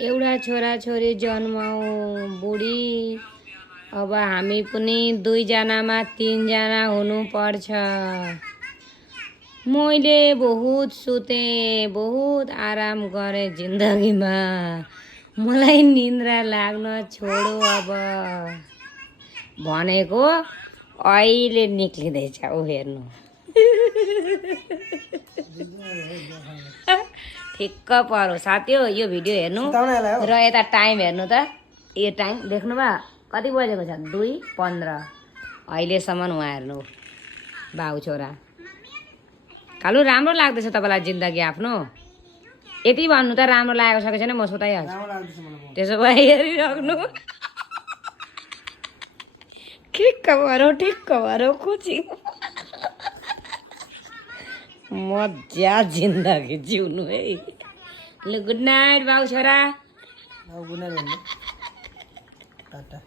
एउटा छोराछोरी जन्माऊ बुढी अब हामी पनि 2 जनामा 3 जना हुनुपर्छ। मैले बहुत सुते बहुत आराम गरे जिन्दगीमा मलाई निन्द्रा लाग्न छोडो अब भनेको अहिले निक्लिँदैछ ऊ हेर्नु ठिक्क पर्यो साथी हो यो भिडियो हेर्नु र यता टाइम हेर्नु त यो टाइम देख्नु भयो कति बजेको छ 2:15 अहिलेसम्म उहाँ हेर्नु बाउ छोरा कालु राम्रो लाग्दैछ तपाईँलाई जिन्दगी आफ्नो यति भन्नु त राम्रो लागेको सकेको छैन म सुताइहाल्छु त्यसो भए हेरिराख्नु ठिक्क भरौ कोचिङ मजा जिन्दगी जिउनु है ल गुड नाइट बाउ छोरा गुड नाइट भन्नु टाटा